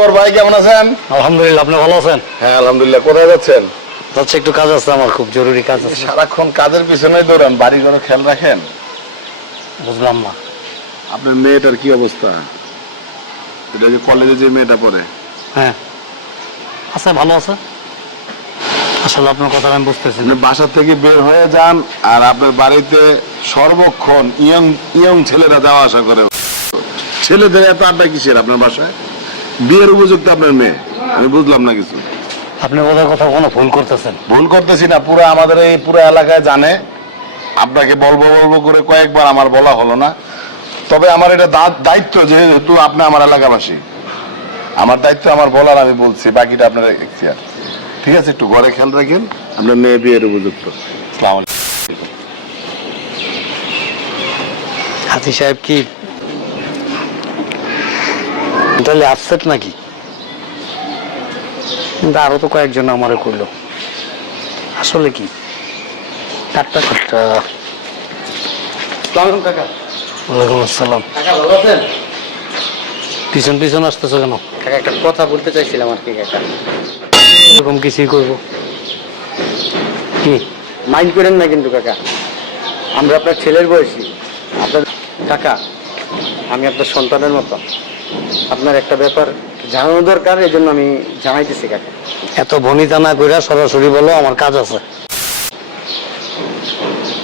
খবর ভাই কেমন আছেন? আলহামদুলিল্লাহ আপনি ভালো আছেন? হ্যাঁ আলহামদুলিল্লাহ কোথায় যাচ্ছেন? যাচ্ছে একটু কাজ আছে আমার খুব জরুরি কাজ আছে। সারাক্ষণ কাজের পিছনে দৌড়ান বাড়ি কোনো খেয়াল রাখেন? বুঝলাম না। আপনার মেয়েটার কি অবস্থা? এটা যে কলেজে যে মেয়েটা পড়ে। হ্যাঁ। আছে ভালো আছে। আসলে আপনার কথা আমি বুঝতেছি না। বাসা থেকে বের হয়ে যান আর আপনার বাড়িতে সর্বক্ষণ ইয়ং ইয়ং ছেলেরা যাওয়া আসা করে। ছেলেদের এত আড্ডা কিসের আপনার বাসায়? বিয়ের উপযুক্ত আপনার মেয়ে? আমি বুঝলাম না কিছু। আপনি বোধহয় কথা কোনো ভুল করতেছেন। ভুল করতেছি না পুরো আমাদের এই পুরো এলাকায় জানে। আপনাকে বলব বলব করে কয়েকবার আমার বলা হলো না। তবে আমার এটা দায়িত্ব যেহেতু আপনি আমার এলাকাবাসী। আমার দায়িত্ব আমার বলার আমি বলছি বাকিটা আপনার এখতিয়ার। ঠিক আছে একটু ঘরে খেয়াল রাখেন আপনার মেয়ে বিয়ের উপযুক্ত। আসসালামু আলাইকুম। হাতি সাহেব কি তাহলে আপসেট নাকি? কিন্তু আরও তো কয়েকজন আমারও করল। আসলে কি? কাটটা কাটটা কাকা। ওয়ালাইকুম আসসালাম। কাকা ভালো আছেন? পিছন পিছন আসতেছো কেন? কাকা একটা কথা বলতে চাইছিলাম আর কি কাকা। এরকম কিছুই করব। কি? মাইন্ড করেন না কিন্তু কাকা। আমরা আপনার ছেলের বয়সী। আপনার কাকা আমি আপনার সন্তানের মতো। আপনার একটা ব্যাপার জানানো দরকার এই জন্য আমি জানাইতেছি কাকে। এত ভনিতা না কইরা সরাসরি বলো আমার কাজ আছে।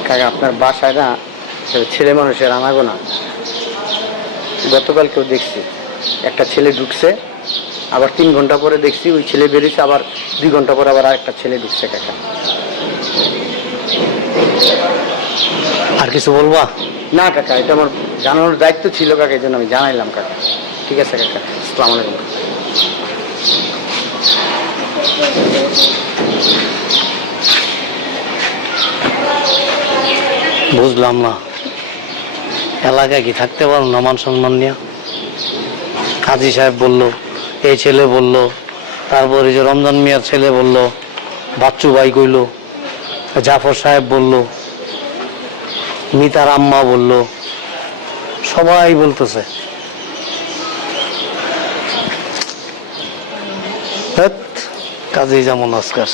কাকা আপনার বাসায় না ছেলে মানুষের আনাগো না গতকালকেও দেখছি একটা ছেলে ঢুকছে আবার তিন ঘণ্টা পরে দেখছি ওই ছেলে বেরিয়েছে আবার দুই ঘণ্টা পরে আবার আরেকটা ছেলে ঢুকছে কাকা। আর কিছু বলবা? না কাকা এটা আমার জানানোর দায়িত্ব ছিল কাকা এই জন্য আমি জানাইলাম কাকা। ঠিক আছে, কাকা। আসসালামু আলাইকুম। বুঝলাম না। এলাকায় কি থাকতে পারো না মান সম্মান নিয়ে? কাজী সাহেব বলল, এই ছেলে বলল, তারপরে যে রমজান মিয়ার ছেলে বলল, বাচ্চু ভাই কইল, জাফর সাহেব বলল, মিতার আম্মা বলল, সবাই বলতেছে। কাজেই যেমন আজকাল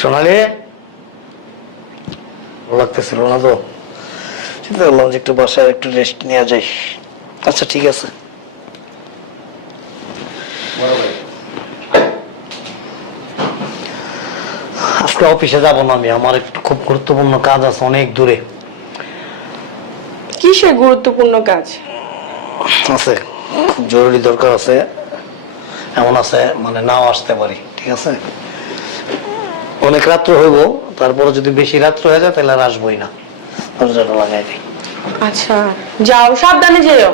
সোনালি? লাগতেছিল না তো। চিন্তা করলাম যে একটু বাসায় একটু রেস্ট নেওয়া যায়। আচ্ছা ঠিক আছে। আজকে অফিসে যাব না আমি। আমার একটু খুব গুরুত্বপূর্ণ কাজ আছে অনেক দূরে। কিসের গুরুত্বপূর্ণ কাজ? আছে খুব জরুরি দরকার আছে। এমন আছে মানে নাও আসতে পারি ঠিক আছে? অনেক রাত্র হইব, তারপরে যদি বেশি রাত্র হয়ে যায় তাহলে আর আসবোই না। দরজাটা লাগাই দিই। আচ্ছা যাও, সাবধানে যেও।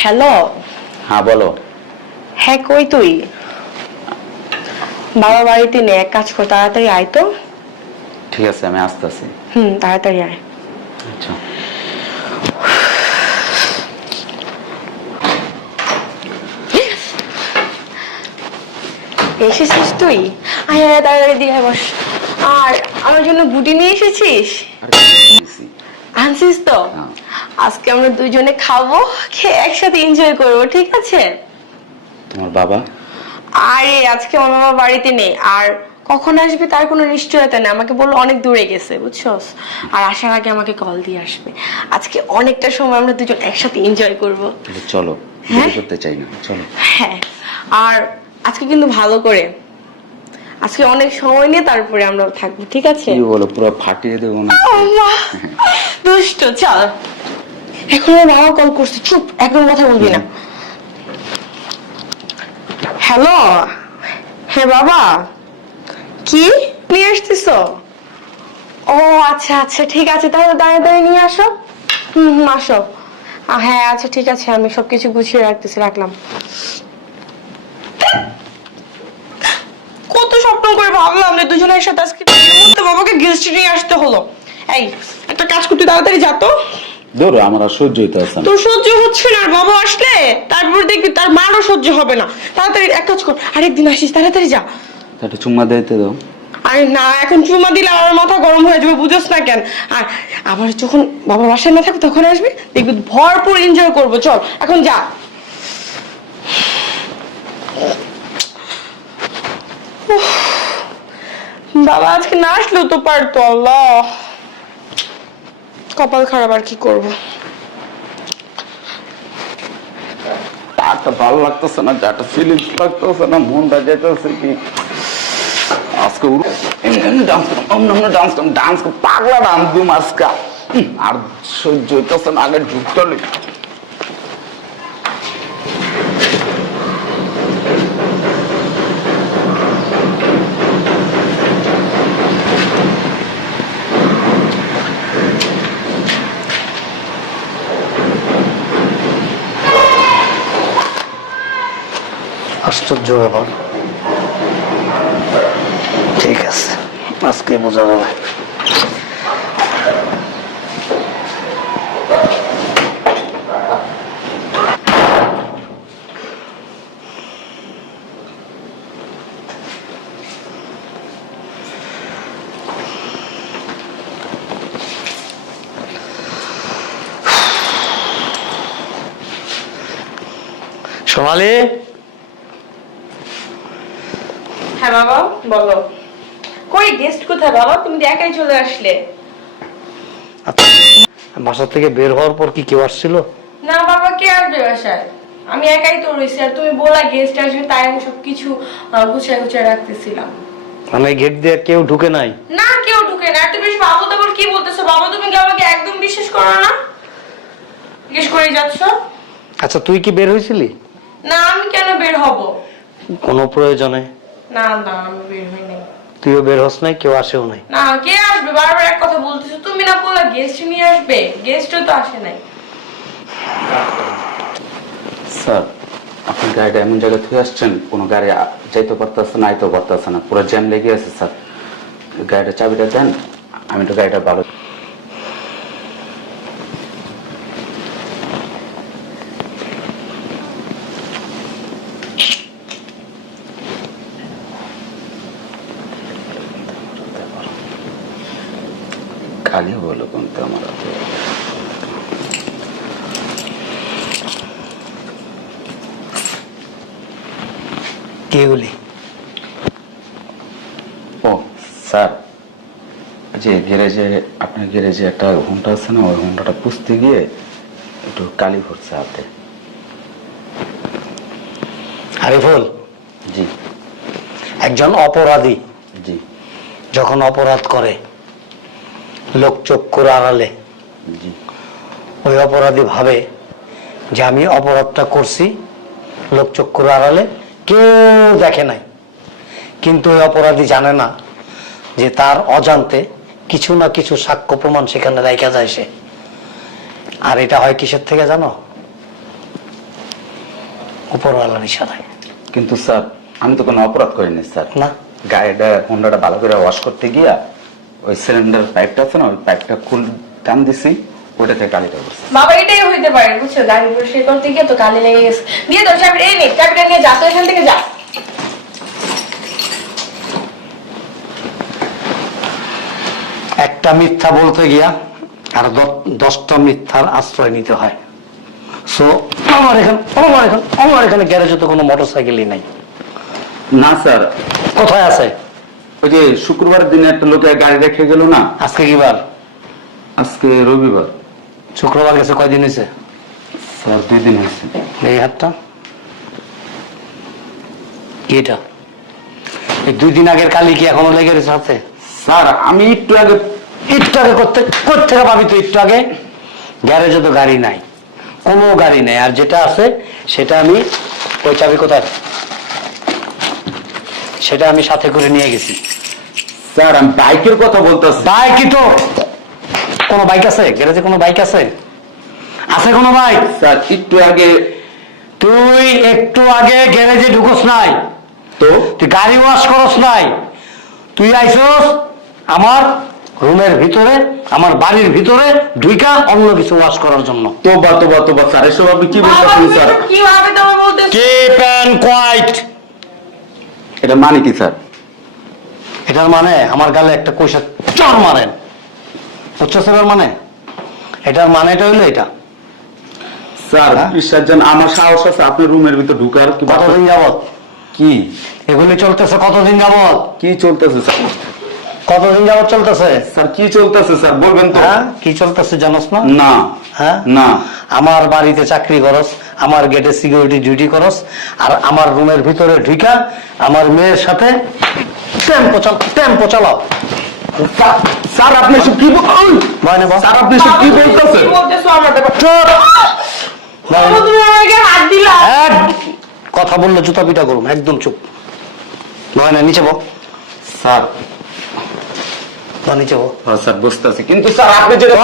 হ্যালো? হ্যাঁ বলো। হ্যাঁ কই তুই? বাবা বাড়িতে নেই এক কাজ কর তাড়াতাড়ি আয় তো। ঠিক আছে আমি আসতেছি। হুম তাড়াতাড়ি আয়। আচ্ছা। এসেছিস তুই? আয় আয় তাড়াতাড়ি দিয়ে বস। আর আমার জন্য বুটি নিয়ে এসেছিস? আনছিস তো? হ্যাঁ। আজকে আমরা দুজনে খাব খেয়ে একসাথে এনজয় করব ঠিক আছে? তোমার বাবা? আরে আজকে আমার বাবা বাড়িতে নেই। আর কখন আসবে তার কোনো নিশ্চয়তা নেই। আমাকে বলল অনেক দূরে গেছে বুঝছস? আর আসার আগে আমাকে কল দিয়ে আসবে। আজকে অনেকটা সময় আমরা দুজন একসাথে এনজয় করব। চলো হ্যাঁ? করতে চাই না চলো। হ্যাঁ। আর আজকে কিন্তু ভালো করে। আজকে অনেক সময় নিয়ে তারপরে আমরা থাকব ঠিক আছে? কি বলো পুরো ফাটিয়ে দেবো না? দুষ্ট চল। এখন আমার বাবা কল করছে, চুপ একদম কথা বলবি না। হ্যালো হ্যাঁ বাবা, কি নিয়ে আসতেছ? ও আচ্ছা আচ্ছা ঠিক আছে, তাহলে দাঁড়িয়ে দাঁড়িয়ে নিয়ে আসো। হুম আসো। হ্যাঁ আচ্ছা ঠিক আছে, আমি সবকিছু গুছিয়ে রাখতেছি, রাখলাম। কত স্বপ্ন করে ভাবলাম যে দুজনে একসাথে আজকে বাবাকে গেস্ট নিয়ে আসতে হলো। এই, একটা কাজ করতে তাড়াতাড়ি যা তো। ধরো আমার আর সহ্য হইতে আসছে না। তোর সহ্য হচ্ছে না আর বাবা আসলে তারপর দেখবি তার মারও সহ্য হবে না। তাড়াতাড়ি এক কাজ কর আরেকদিন আসিস তাড়াতাড়ি যা। তা একটু চুম্মা দিতে দাও। আরে না এখন চুমা দিলে আমার মাথা গরম হয়ে যাবে বুঝোস না কেন। আর আবার যখন বাবা বাসায় না থাকবে তখন আসবে দেখবি ভরপুর এনজয় করব চল এখন যা। উফ, বাবা আজকে না আসলেও তো পারতো আল্লাহ। কপাল খারাপ আর কি করব? একটা ভালো লাগতেছে না একটা ফিলিংস লাগতেছে না, মনটা যেতেছে কি? আজকে ডান্স অন্য অন্য ডান্স ডান্স পাগলা ডান্স দিম আজকে। আর সহ্য হইতেছে না, আগে ঢুকতে আশ্চর্য ব্যাপার। ঠিক আছে আজকে বোঝা যাবে সোনালি? হ্যাঁ বাবা বলো। কই গেস্ট কোথায় বাবা? তুমি তো একাই চলে আসলে। আচ্ছা, বাসা থেকে বের হওয়ার পর কি কেউ আসছিল? না বাবা কে আসবে বাসায়? আমি একাই তো রয়েছি আর তুমি বলা গেস্ট আসবে তাই আমি সবকিছু গুছায় গুছায় রাখতেছিলাম। মানে গেট দিয়ে কেউ ঢুকে নাই? না কেউ ঢুকে না এত বেশি বাবু তো কি বলতেছো? বাবা তুমি কি আমাকে একদম বিশ্বাস করো না? জিজ্ঞেস করে যাচ্ছ? আচ্ছা তুই কি বের হয়েছিলি? না আমি কেন বের হব? কোনো প্রয়োজনে। না না আমি বের হইনি তুইও বের হস নাই কেউ আসেও নাই। না কে আসবে? বারবার এক কথা বলতেছো। তুমি না বললা গেস্ট নিয়ে আসবে? গেস্টও তো আসে নাই। স্যার আপনি গাড়িটা এমন জায়গায় থেকে আসছেন কোনো গাড়ি আ- যাইতে পারতেছে না আইতেও পারতেছে না। পুরো জ্যাম লেগে আছে স্যার। গাড়িটা চাবিটা দেন আমি তো গাড়িটা ভালো খালি বলো কিন্তু আমার হাতে। কে গুলি ও স্যার যে গ্যারেজে আপনার গ্যারেজে একটা ঘণ্টা আছে না ওই ঘন্টাটা পুষতে গিয়ে একটু কালি ভরছে হাতে। আরিফুল? জি। একজন অপরাধী। জি। যখন অপরাধ করে লোক চক্ষুর আড়ালে। জি। ওই অপরাধী ভাবে যে আমি অপরাধটা করছি লোক চক্ষুর আড়ালে কেউ দেখে নাই। কিন্তু ওই অপরাধী জানে না যে তার অজান্তে কিছু না কিছু সাক্ষ্য প্রমাণ সেখানে রেখা যায় সে। আর এটা হয় কিসের থেকে জানো? উপরওয়ালার ইশারায়। কিন্তু স্যার আমি তো কোনো অপরাধ করিনি স্যার। না। গাড়িটা হোন্ডাটা ভালো করে ওয়াশ করতে গিয়া ওই সিলিন্ডার পাইপটা আছে না ওই পাইপটা খুল টান দিছি ওইটা থেকে কালিটা করছে বাবা এটাই হইতে পারে বুঝছ? গাড়ি পরিষ্কার করতে গিয়ে তো কালি লেগে গেছে। দিয়ে দাও চাবি এই নে চাবিটা নিয়ে যা তো এখান থেকে যা। একটা মিথ্যা বলতে গিয়া আর দশটা মিথ্যার আশ্রয় নিতে হয়। সো আমার এখানে আমার এখানে আমার এখানে গ্যারেজে তো কোনো মোটর সাইকেলই নাই। না স্যার। কোথায় আছে? ওই যে শুক্রবার দিনে একটা লোকে গাড়ি রেখে গেল না? আজকে কি বার? আজকে রবিবার। শুক্রবার গেছে কয়দিন হয়েছে? স্যার দুই দিন হয়েছে। এই হাতটা? কি এটা? এই দুই দিন আগের কালি কি এখনও লেগে রয়েছে হাতে? স্যার আমি একটু আগে একটু আগে করতে কোথেকে পাবি তুই একটু আগে? গ্যারেজে তো গাড়ি নাই। কোনো গাড়ি নেই। আর যেটা আছে সেটা আমি ওই চাবি কোথায়? সেটা আমি সাথে করে নিয়ে গেছি। স্যার আমি বাইকের কথা বলতেছি। বাইকই তো কোনো বাইক আছে? গ্যারেজে কোনো বাইক আছে? আছে কোনো বাইক? স্যার একটু আগে তুই একটু আগে গ্যারেজে ঢুকোস নাই। তো? তুই গাড়ি ওয়াশ করস নাই। তুই আইসস আমার রুমের ভিতরে আমার বাড়ির ভিতরে ঢুইকা অন্য কিছু ওয়াশ করার জন্য। তোবা তোবা তোবা স্যার এসব আপনি কি বলতেছেন স্যার? কীভাবে তোমার বলতেছো? Keep and quiet? এটা মানে কি স্যার? এটার মানে আমার গালে একটা কইসা চর মারেন। বুঝছ স্যার মানে? এটার মানেটা হইল এটা। স্যার হ্যাঁ? বিশ্বাস জান আমার সাহস আছে আপনার রুমের ভিতর ঢুকার কি কতদিন যাবত কি? এগুলি চলতেছে কতদিন যাবত কি চলতেছে স্যার? কতদিন যাবত চলতেছে? স্যার কি চলতেছে স্যার? বলবেন তো। হ্যাঁ? কি চলতেছে জানোস না? না। হ্যাঁ? না। আমার বাড়িতে চাকরি করস আমার গেটে সিকিউরিটি ডিউটি করস আর আমার রুমের ভিতরে ঢুকা আমার মেয়ের সাথে টেম্পো চাল টেম্পো চালাও। স্যার, আপনি এসব কি বল- ওই! ভয় নেই, বল। স্যার আপনি এসব কি বলতেছেন? কথা বললে জুতা পিটা করুন একদম চুপ। নয় না নিচে বো স্যার বা নিচে হ্যাঁ, স্যার বুঝতেছি কিন্তু স্যার আপনি যেটা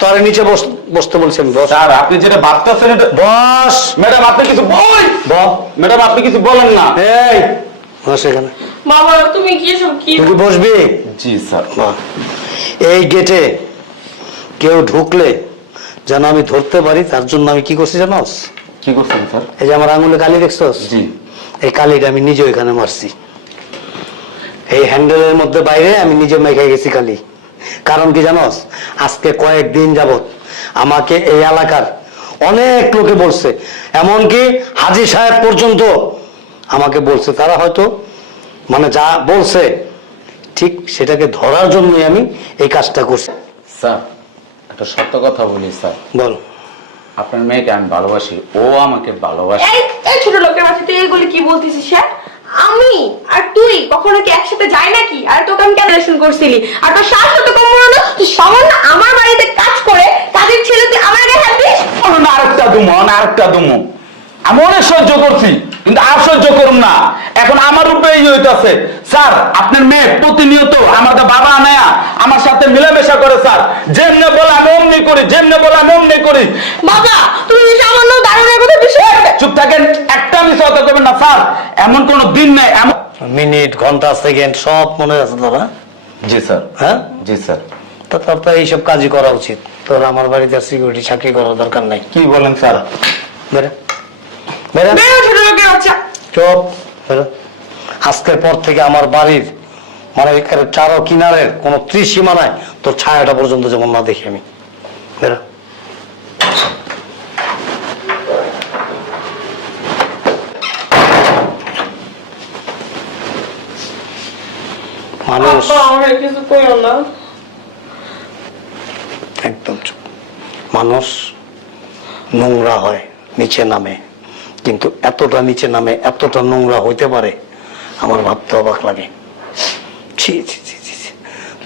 তোরে নিচে বস বসতে বলছি আমি বস। স্যার আপনি যেটা ভাবতেছেন এটা বস। ম্যাডাম আপনি কিছু বল ম্যাডাম আপনি কিছু বলেন না। এই বস এখানে। বাবা তুমি কি এসব কি কি বসবি? জি স্যার। এই গেটে কেউ ঢুকলে যেন আমি ধরতে পারি তার জন্য আমি কি করছি জানোস? কি করছেন স্যার? এই যে আমার আঙুলে কালি দেখছস? জি। এই কালিটা আমি নিজে এখানে মারছি। এই হ্যান্ডেলের মধ্যে বাইরে আমি নিজে মেখে গেছি খালি। কারণ কি জানোস? আজকে কয়েকদিন যাবৎ আমাকে এই এলাকার অনেক লোকে বলছে। এমনকি হাজি সাহেব পর্যন্ত আমাকে বলছে। তারা হয়তো মানে যা বলছে ঠিক সেটাকে ধরার জন্যই আমি এই কাজটা করছি। স্যার একটা সত্য কথা বলি স্যার। বল। আপনার মেয়েকে আমি ভালোবাসি। ও আমাকে ভালোবাসে। এই এই ছোট লোকের তুই এগুলি কি বলতেছিস হ্যাঁ আমি? আর তুই? কখনো কি একসাথে যাই নাকি? আর তোকে আমি কেন রিলেশন করছিলি? আর তোর শাশু তো কম না? তুই সামান্য আমার বাড়িতে কাজ করে, কাজের ছেলে তুই আমার গায়ে হাত দিস? আরেকটা দুমো আরেকটা আমি অনেক সহ্য করছি কিন্তু আর সহ্য করুন না। এখন আমার উপরে এই হইতাছে। স্যার আপনার মেয়ে প্রতিনিয়ত আমাদের বাবা নেয়া আমার সাথে মিলামেশা করে স্যার। যেমনে বলে আমি অমনি করি যেমনে বলে আমি অমনি করি। বাবা তুমি সামান্য দারুণের কথা বিষয় চুপ থাকেন একটা আমি সহ্য করবেন না স্যার। এমন কোন দিন নেই এমন মিনিট ঘণ্টা সেকেন্ড সব মনে আছে তোরা? জি স্যার। হ্যাঁ? জি স্যার। তো তোর তো এইসব কাজই করা উচিত। তোর আমার বাড়িতে সিকিউরিটি চাকরি করার দরকার নাই। কি বলেন স্যার? বেরে বেরে ছোট লোকের বাচ্চা। চুপ আজকের পর থেকে আমার বাড়ির মানে চারো কিনারের কোনো ত্রিসীমানায় তোর ছায়াটা পর্যন্ত যেমন না দেখি আমি। বেরো মানুষ একদম মানুষ নোংরা হয় নিচে নামে। কিন্তু এতটা নিচে নামে এতটা নোংরা হইতে পারে আমার ভাবতে অবাক লাগে। ছি ছি ছি ছি।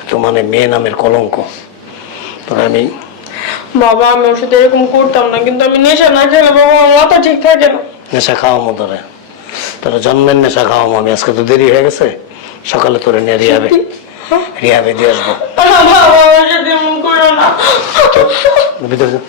তো মানে মেয়ে নামের কলঙ্ক। তবে আমি বাবা আমি ওষুধ এরকম করতাম না কিন্তু আমি নেশা না খেলে বাবা আমার মাথা ঠিক থাকে না। নেশা খাওয়া মতো রে তোরা জন্মের নেশা খাওয়া আমি আজকে তো দেরি হয়ে গেছে। সকালে তোরে নিয়ে রিয়াবে রিয়াবে দিয়ে আসব। ভিতরে যা।